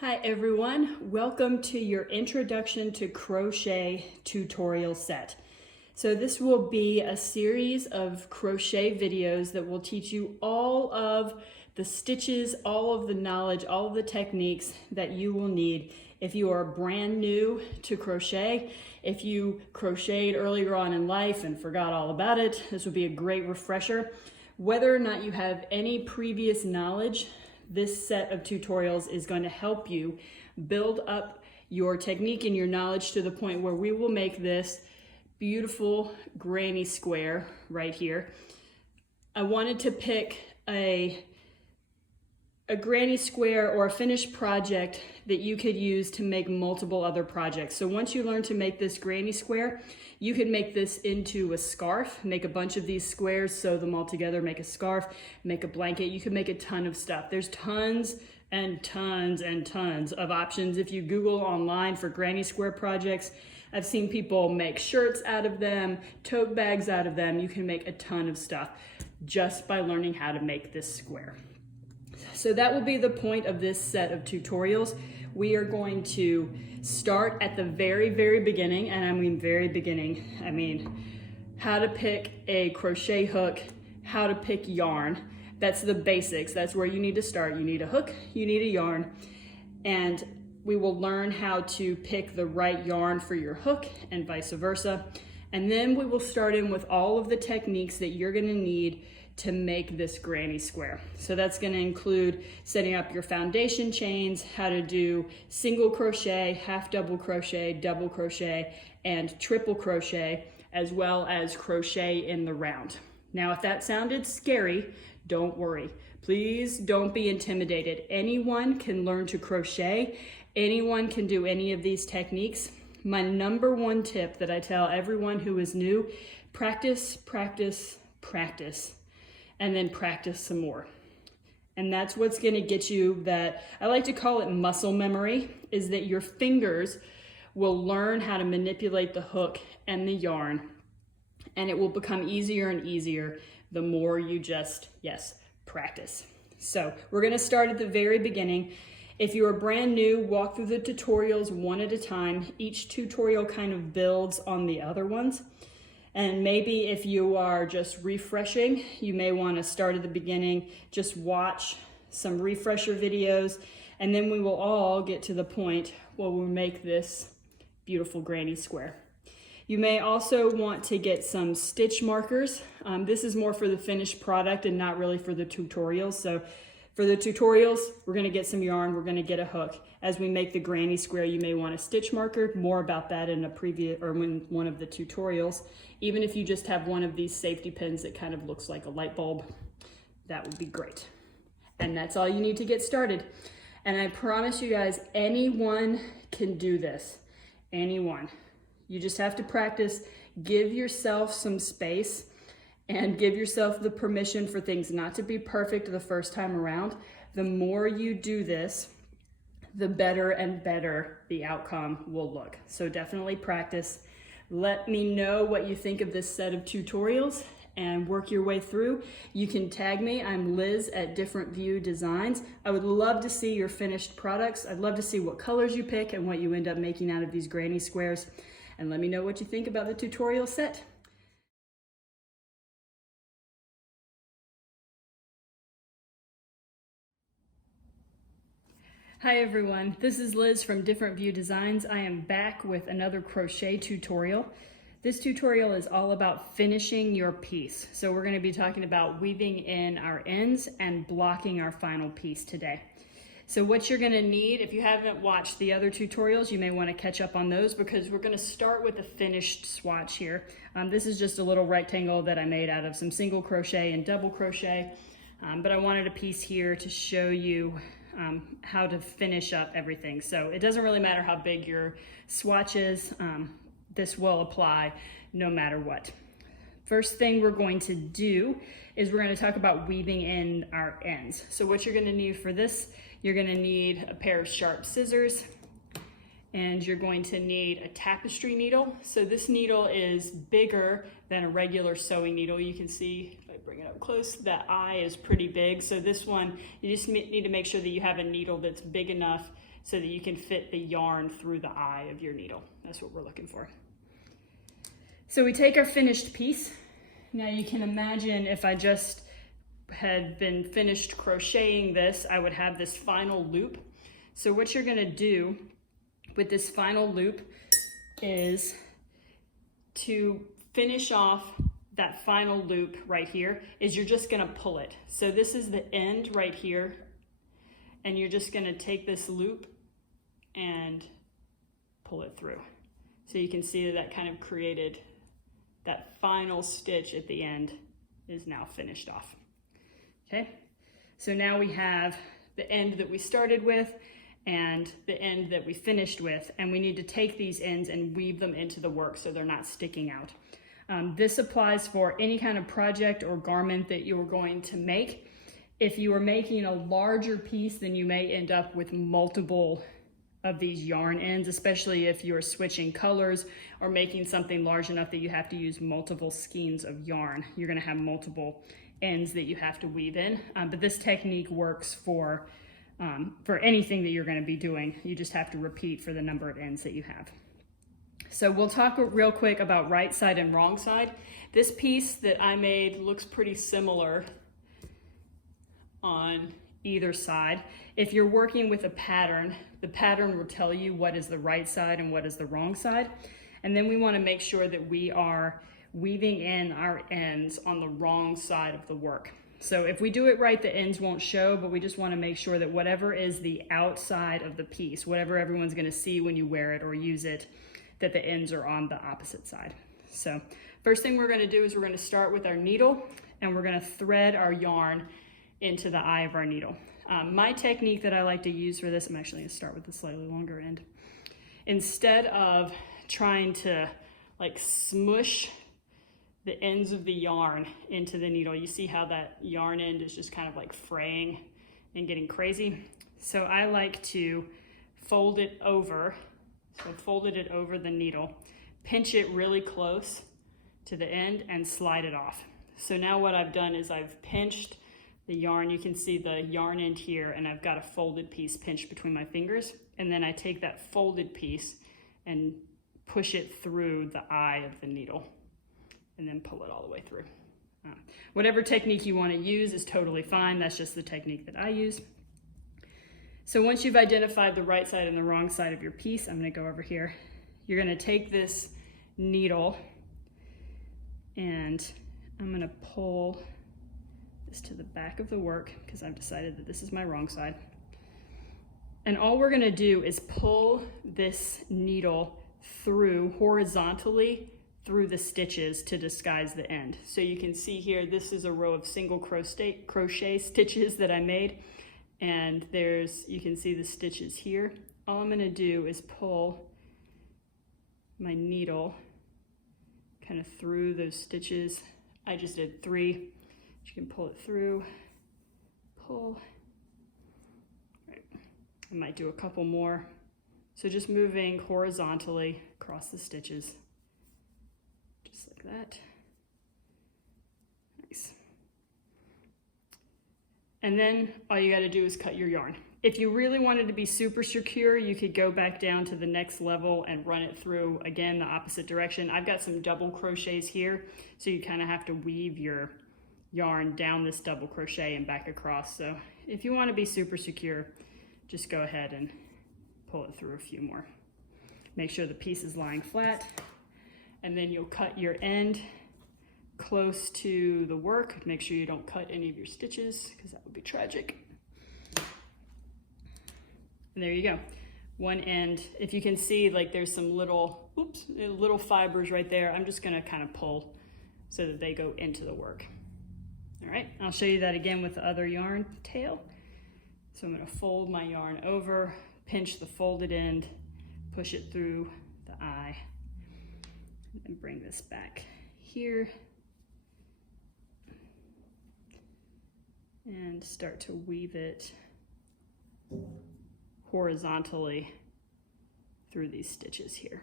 Hi everyone, welcome to your Introduction to Crochet tutorial set. So this will be a series of crochet videos that will teach you all of the stitches, all of the knowledge, all of the techniques that you will need if you are brand new to crochet. If you crocheted earlier on in life and forgot all about it, this will be a great refresher. Whether or not you have any previous knowledge, this set of tutorials is going to help you build up your technique and your knowledge to the point where we will make this beautiful granny square right here. I wanted to pick a granny square or a finished project that you could use to make multiple other projects. So once you learn to make this granny square, you can make this into a scarf, make a bunch of these squares, sew them all together, make a scarf, make a blanket. You can make a ton of stuff. There's tons and tons and tons of options. If you Google online for granny square projects, I've seen people make shirts out of them, tote bags out of them. You can make a ton of stuff just by learning how to make this square. So that will be the point of this set of tutorials. We are going to start at the very beginning, and I mean very beginning. I mean how to pick a crochet hook, how to pick yarn. That's the basics. That's where you need to start. You need a hook, you need a yarn, and we will learn how to pick the right yarn for your hook and vice versa. And then we will start in with all of the techniques that you're going to need to make this granny square. So that's going to include setting up your foundation chains, how to do single crochet, half double crochet, and triple crochet, as well as crochet in the round. Now, if that sounded scary, don't worry. Please don't be intimidated. Anyone can learn to crochet. Anyone can do any of these techniques. My number one tip that I tell everyone who is new: practice, practice, practice, and then practice some more. And that's what's gonna get you that, I like to call it muscle memory, is that your fingers will learn how to manipulate the hook and the yarn, and it will become easier and easier the more you just, yes, practice. So we're gonna start at the very beginning. If you are brand new, walk through the tutorials one at a time. Each tutorial kind of builds on the other ones. And maybe if you are just refreshing, you may want to start at the beginning, just watch some refresher videos, and then we will all get to the point where we make this beautiful granny square. You may also want to get some stitch markers. This is more for the finished product and not really for the tutorials. So for the tutorials, we're going to get some yarn, we're going to get a hook. As we make the granny square, you may want a stitch marker. More about that in a previous or in one of the tutorials. Even if you just have one of these safety pins that kind of looks like a light bulb, that would be great. And that's all you need to get started. And I promise you guys, anyone can do this. Anyone. You just have to practice. Give yourself some space and give yourself the permission for things not to be perfect the first time around. The more you do this, the better and better the outcome will look. So definitely practice. Let me know what you think of this set of tutorials and work your way through. You can tag me. I'm Liz at Different View Designs. I would love to see your finished products. I'd love to see what colors you pick and what you end up making out of these granny squares. And let me know what you think about the tutorial set. Hi everyone, this is Liz from Different View Designs. I am back with another crochet tutorial. This tutorial is all about finishing your piece. So we're going to be talking about weaving in our ends and blocking our final piece today. So what you're going to need, if you haven't watched the other tutorials, you may want to catch up on those because we're going to start with a finished swatch here. This is just a little rectangle that I made out of some single crochet and double crochet, but I wanted a piece here to show you how to finish up everything. So it doesn't really matter how big your swatch is. This will apply no matter what. First thing we're going to do is we're going to talk about weaving in our ends. So what you're going to need for this, you're going to need a pair of sharp scissors, and you're going to need a tapestry needle. So this needle is bigger than a regular sewing needle. You can see, if I bring it up close, the eye is pretty big. So this one, you just need to make sure that you have a needle that's big enough so that you can fit the yarn through the eye of your needle. That's what we're looking for. So we take our finished piece. Now you can imagine if I just had been finished crocheting this, I would have this final loop. So what you're gonna do with this final loop is to finish off that final loop right here, is you're just gonna pull it. So this is the end right here, and you're just gonna take this loop and pull it through. So you can see that kind of created that final stitch at the end is now finished off. Okay, so now we have the end that we started with and the end that we finished with, and we need to take these ends and weave them into the work so they're not sticking out. This applies for any kind of project or garment that you're going to make. If you are making a larger piece, then you may end up with multiple of these yarn ends, especially if you're switching colors or making something large enough that you have to use multiple skeins of yarn. You're gonna have multiple ends that you have to weave in, but this technique works for anything that you're gonna be doing. You just have to repeat for the number of ends that you have. So we'll talk real quick about right side and wrong side. This piece that I made looks pretty similar on either side. If you're working with a pattern, the pattern will tell you what is the right side and what is the wrong side. And then we want to make sure that we are weaving in our ends on the wrong side of the work. So if we do it right, the ends won't show, but we just want to make sure that whatever is the outside of the piece, whatever everyone's going to see when you wear it or use it, that the ends are on the opposite side. So first thing we're going to do is we're going to start with our needle, and we're going to thread our yarn into the eye of our needle. My technique that I like to use for this, I'm actually going to start with the slightly longer end. Instead of trying to like smush the ends of the yarn into the needle, you see how that yarn end is just kind of like fraying and getting crazy. So I like to fold it over. So folded it over the needle, pinch it really close to the end and slide it off. So now what I've done is I've pinched the yarn. You can see the yarn end here, and I've got a folded piece pinched between my fingers. And then I take that folded piece and push it through the eye of the needle and then pull it all the way through. Whatever technique you want to use is totally fine. That's just the technique that I use. So once you've identified the right side and the wrong side of your piece, I'm going to go over here. You're going to take this needle and I'm going to pull this to the back of the work because I've decided that this is my wrong side. And all we're going to do is pull this needle through horizontally through the stitches to disguise the end. So you can see here, this is a row of single crochet stitches that I made. And you can see the stitches here. All I'm gonna do is pull my needle kind of through those stitches. I just did 3. You can pull it through, pull. Right. I might do a couple more. So just moving horizontally across the stitches, just like that. Nice. And then all you got to do is cut your yarn. If you really wanted to be super secure, you could go back down to the next level and run it through, again, the opposite direction. I've got some double crochets here, so you kind of have to weave your yarn down this double crochet and back across. So if you want to be super secure, just go ahead and pull it through a few more. Make sure the piece is lying flat, and then you'll cut your end close to the work. Make sure you don't cut any of your stitches because that would be tragic. And there you go. One end, if you can see, like there's some little fibers right there. I'm just gonna kind of pull so that they go into the work. All right, I'll show you that again with the other yarn tail. So I'm gonna fold my yarn over, pinch the folded end, push it through the eye, and bring this back here. And start to weave it horizontally through these stitches here.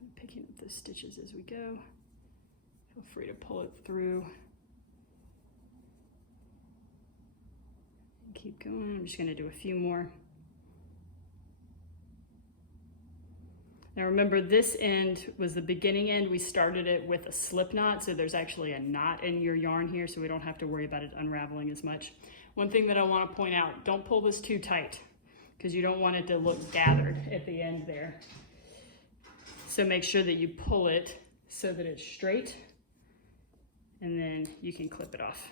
I'm picking up the stitches as we go. Feel free to pull it through Keep going. I'm just going to do a few more. Now remember, this end was the beginning end. We started it with a slip knot, so there's actually a knot in your yarn here, so we don't have to worry about it unraveling as much. One thing that I want to point out, don't pull this too tight because you don't want it to look gathered at the end there. So make sure that you pull it so that it's straight, and then you can clip it off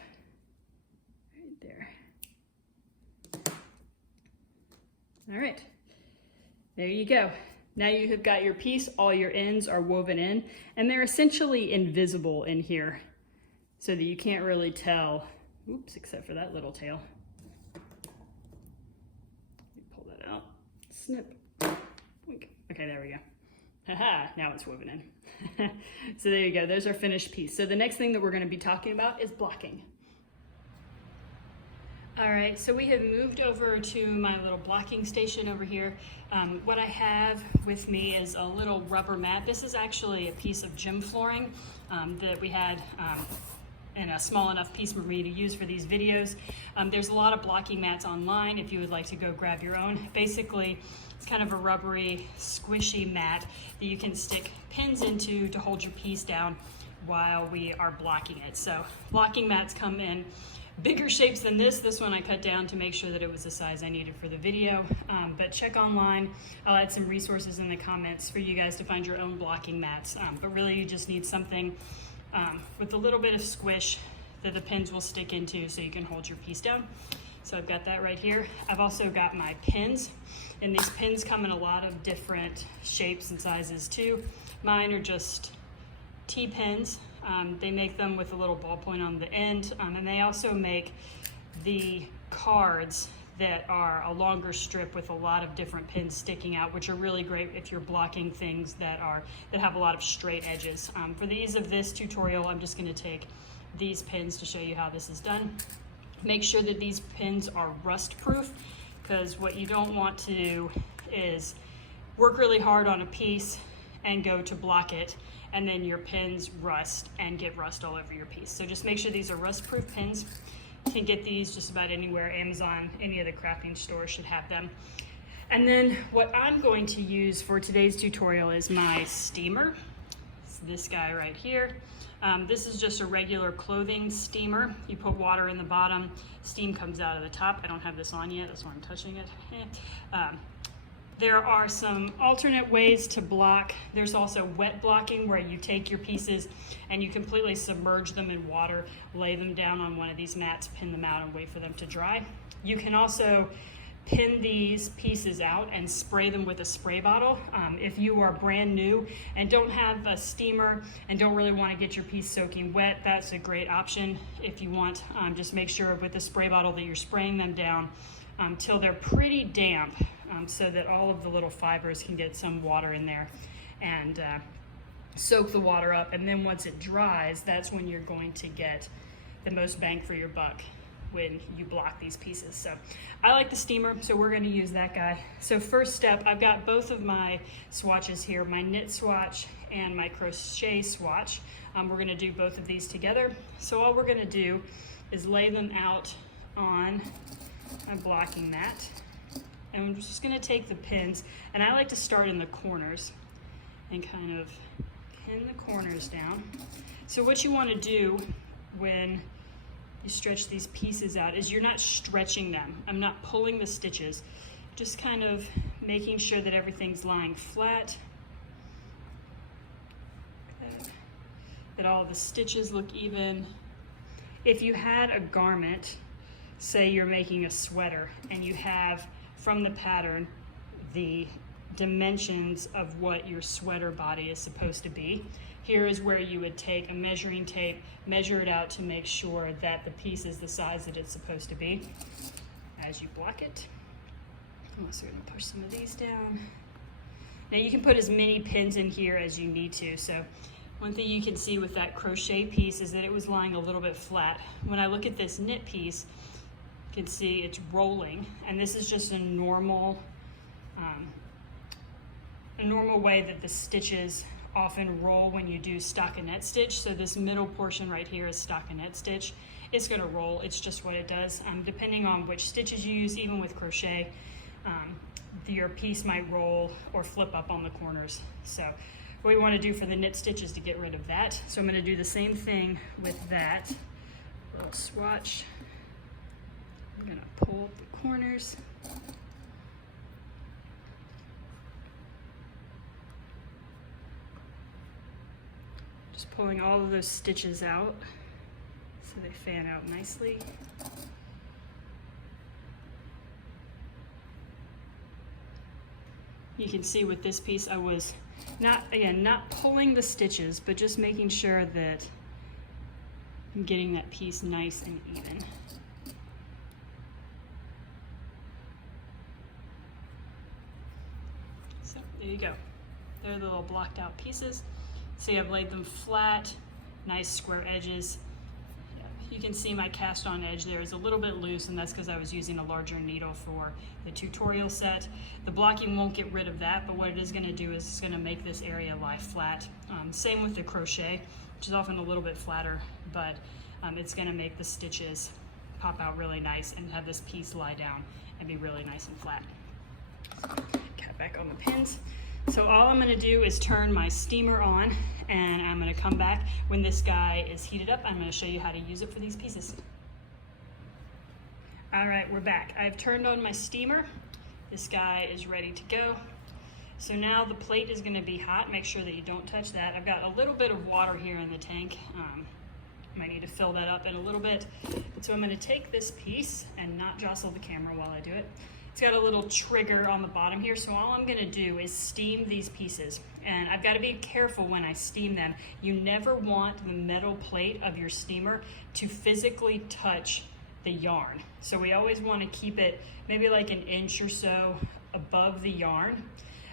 right there. All right, there you go. Now you have got your piece, all your ends are woven in, and they're essentially invisible in here so that you can't really tell, oops, except for that little tail. Let me pull that out, snip, wink. Okay, there we go. Haha, now it's woven in. So there you go, there's our finished piece. So the next thing that we're gonna be talking about is blocking. All right, so we have moved over to my little blocking station over here. What I have with me is a little rubber mat. This is actually a piece of gym flooring that we had in a small enough piece for me to use for these videos. There's a lot of blocking mats online if you would like to go grab your own. Basically, it's kind of a rubbery, squishy mat that you can stick pins into to hold your piece down while we are blocking it. So blocking mats come in bigger shapes than this. This one I cut down to make sure that it was the size I needed for the video, but check online. I'll add some resources in the comments for you guys to find your own blocking mats, but really you just need something with a little bit of squish that the pins will stick into so you can hold your piece down. So I've got that right here. I've also got my pins, and these pins come in a lot of different shapes and sizes too. Mine are just T-pins. They make them with a little ballpoint on the end, and they also make the cards that are a longer strip with a lot of different pins sticking out, which are really great if you're blocking things that have a lot of straight edges. For the ease of this tutorial, I'm just going to take these pins to show you how this is done. Make sure that these pins are rust proof, because what you don't want to do is work really hard on a piece and go to block it, and then your pins rust and get rust all over your piece. So just make sure these are rust-proof pins. You can get these just about anywhere. Amazon, any of the crafting stores should have them. And then what I'm going to use for today's tutorial is my steamer. It's this guy right here. This is just a regular clothing steamer. You put water in the bottom, steam comes out of the top. I don't have this on yet, that's why I'm touching it. There are some alternate ways to block. There's also wet blocking, where you take your pieces and you completely submerge them in water, lay them down on one of these mats, pin them out and wait for them to dry. You can also pin these pieces out and spray them with a spray bottle. If you are brand new and don't have a steamer and don't really want to get your piece soaking wet, that's a great option. If you want, just make sure with the spray bottle that you're spraying them down till they're pretty damp, so that all of the little fibers can get some water in there and soak the water up. And then once it dries, that's when you're going to get the most bang for your buck when you block these pieces. So I like the steamer, so we're going to use that guy. So first step, I've got both of my swatches here, my knit swatch and my crochet swatch. We're going to do both of these together. So all we're going to do is lay them out on my blocking mat. And I'm just going to take the pins, and I like to start in the corners and kind of pin the corners down. So what you want to do when you stretch these pieces out is you're not stretching them. I'm not pulling the stitches, just kind of making sure that everything's lying flat, that all the stitches look even. If you had a garment, say you're making a sweater, and you have from the pattern the dimensions of what your sweater body is supposed to be, here is where you would take a measuring tape, measure it out to make sure that the piece is the size that it's supposed to be as you block it. I'm also going to push some of these down. Now you can put as many pins in here as you need to. So one thing you can see with that crochet piece is that it was lying a little bit flat. When I look at this knit piece, you can see it's rolling, and this is just a normal way that the stitches often roll when you do stockinette stitch. So this middle portion right here is stockinette stitch. it's gonna roll. It's just what it does. Depending on which stitches you use, even with crochet, your piece might roll or flip up on the corners. So what we want to do for the knit stitch is to get rid of that. So I'm going to do the same thing with that little swatch. I'm going to pull up the corners. Just pulling all of those stitches out so they fan out nicely. You can see with this piece I was not pulling the stitches, but just making sure that I'm getting that piece nice and even. So there you go. They're the little blocked out pieces. See, I've laid them flat, nice square edges. You can see my cast on edge there is a little bit loose, and that's because I was using a larger needle for the tutorial set. The blocking won't get rid of that, but what it is going to do is it's going to make this area lie flat. Same with the crochet, which is often a little bit flatter, but it's going to make the stitches pop out really nice and have this piece lie down and be really nice and flat. Cut back on the pins. So all I'm going to do is turn my steamer on, and I'm going to come back when this guy is heated up. I'm going to show you how to use it for these pieces. All right, we're back. I've turned on my steamer. This guy is ready to go. So now the plate is going to be hot. Make sure that you don't touch that. I've got a little bit of water here in the tank. Might need to fill that up in a little bit. So I'm going to take this piece and not jostle the camera while I do it. It's got a little trigger on the bottom here, so all I'm gonna do is steam these pieces. And I've gotta be careful when I steam them. You never want the metal plate of your steamer to physically touch the yarn. So we always wanna keep it maybe like an inch or so above the yarn,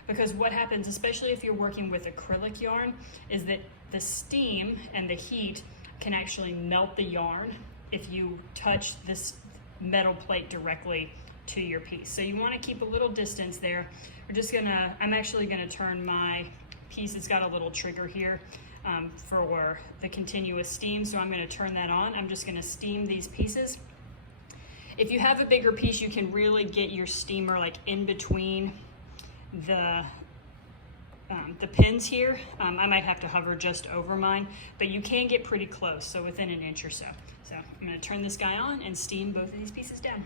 because what happens, especially if you're working with acrylic yarn, is that the steam and the heat can actually melt the yarn if you touch this metal plate directly to your piece. So you want to keep a little distance there. I'm actually gonna turn my piece, it's got a little trigger here for the continuous steam, so I'm gonna turn that on. I'm just gonna steam these pieces. If you have a bigger piece, you can really get your steamer like in between the pins here. I might have to hover just over mine, but you can get pretty close, so within an inch or so. So I'm gonna turn this guy on and steam both of these pieces down.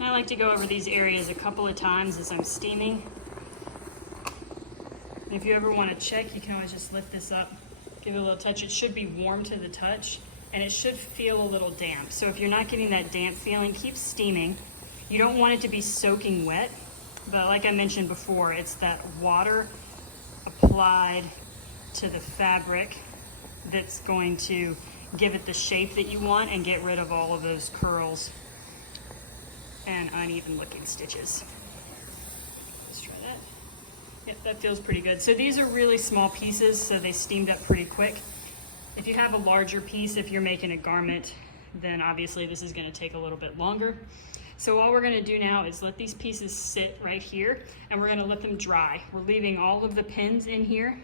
I like to go over these areas a couple of times as I'm steaming. If you ever want to check, you can always just lift this up, give it a little touch. It should be warm to the touch, and it should feel a little damp. So if you're not getting that damp feeling, keep steaming. You don't want it to be soaking wet, but like I mentioned before, it's that water applied to the fabric that's going to give it the shape that you want and get rid of all of those curls and uneven looking stitches. Let's try that. Yep, that feels pretty good. So these are really small pieces, so they steamed up pretty quick. If you have a larger piece, if you're making a garment, then obviously this is going to take a little bit longer. So all we're going to do now is let these pieces sit right here, and we're going to let them dry. We're leaving all of the pins in here,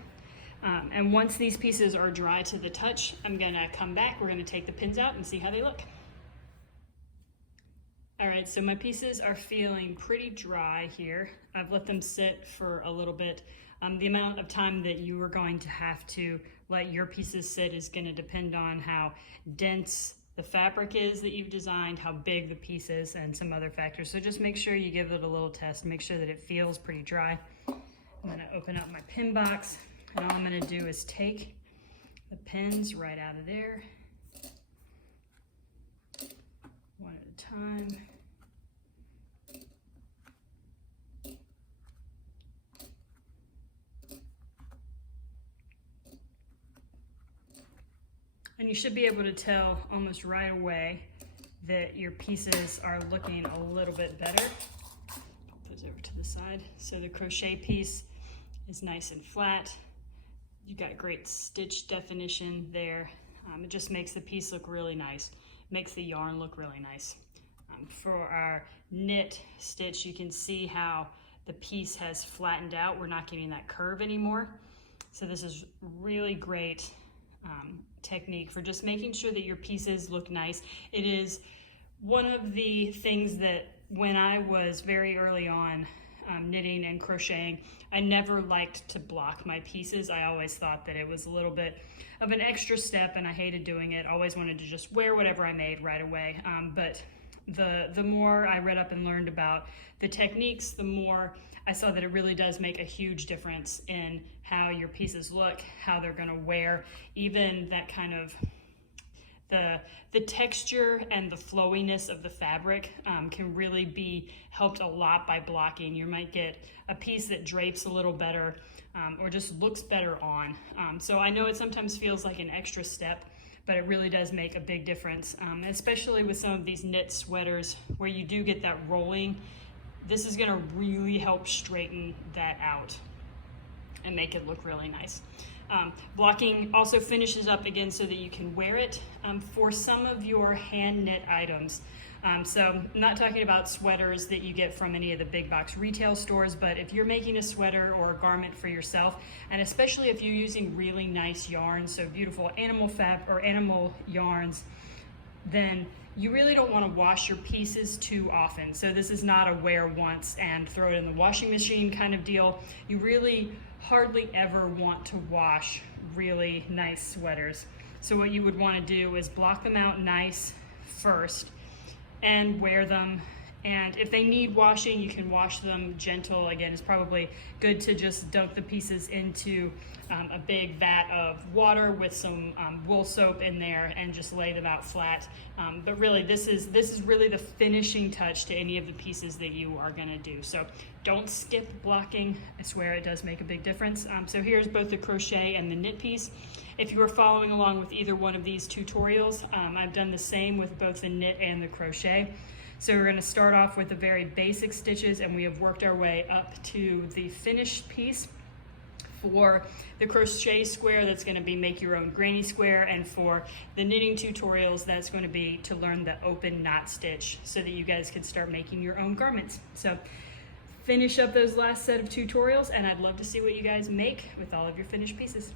and once these pieces are dry to the touch, I'm going to come back. We're going to take the pins out and see how they look. All right, so my pieces are feeling pretty dry here. I've let them sit for a little bit. The amount of time that you are going to have to let your pieces sit is going to depend on how dense the fabric is that you've designed, how big the piece is, and some other factors. So just make sure you give it a little test, make sure that it feels pretty dry. I'm going to open up my pin box, and all I'm going to do is take the pins right out of there, one at a time. And you should be able to tell almost right away that your pieces are looking a little bit better. Put those over to the side. So the crochet piece is nice and flat. You got great stitch definition there. It just makes the piece look really nice. Makes the yarn look really nice. For our knit stitch, you can see how the piece has flattened out. We're not getting that curve anymore. So this is really great technique for just making sure that your pieces look nice. It is one of the things that when I was very early on knitting and crocheting, I never liked to block my pieces. I always thought that it was a little bit of an extra step and I hated doing it. Always wanted to just wear whatever I made right away. But the more I read up and learned about the techniques, the more I saw that it really does make a huge difference in how your pieces look, how they're gonna wear, even that kind of the texture and the flowiness of the fabric can really be helped a lot by blocking. You might get a piece that drapes a little better or just looks better on. So I know it sometimes feels like an extra step, but it really does make a big difference, especially with some of these knit sweaters where you do get that rolling. This is gonna really help straighten that out and make it look really nice. Blocking also finishes up again so that you can wear it for some of your hand knit items. So I'm not talking about sweaters that you get from any of the big box retail stores, but if you're making a sweater or a garment for yourself, and especially if you're using really nice yarns, so beautiful animal fab or animal yarns, then you really don't want to wash your pieces too often. So this is not a wear once and throw it in the washing machine kind of deal. You really hardly ever want to wash really nice sweaters. So what you would want to do is block them out nice first and wear them. And if they need washing, you can wash them gentle. Again, it's probably good to just dunk the pieces into a big vat of water with some wool soap in there and just lay them out flat. But really, this is really the finishing touch to any of the pieces that you are gonna do. So don't skip blocking. I swear it does make a big difference. So here's both the crochet and the knit piece. If you are following along with either one of these tutorials, I've done the same with both the knit and the crochet. So we're gonna start off with the very basic stitches and we have worked our way up to the finished piece. For the crochet square, that's gonna be make your own granny square, and for the knitting tutorials, that's gonna be to learn the open knot stitch so that you guys can start making your own garments. So finish up those last set of tutorials and I'd love to see what you guys make with all of your finished pieces.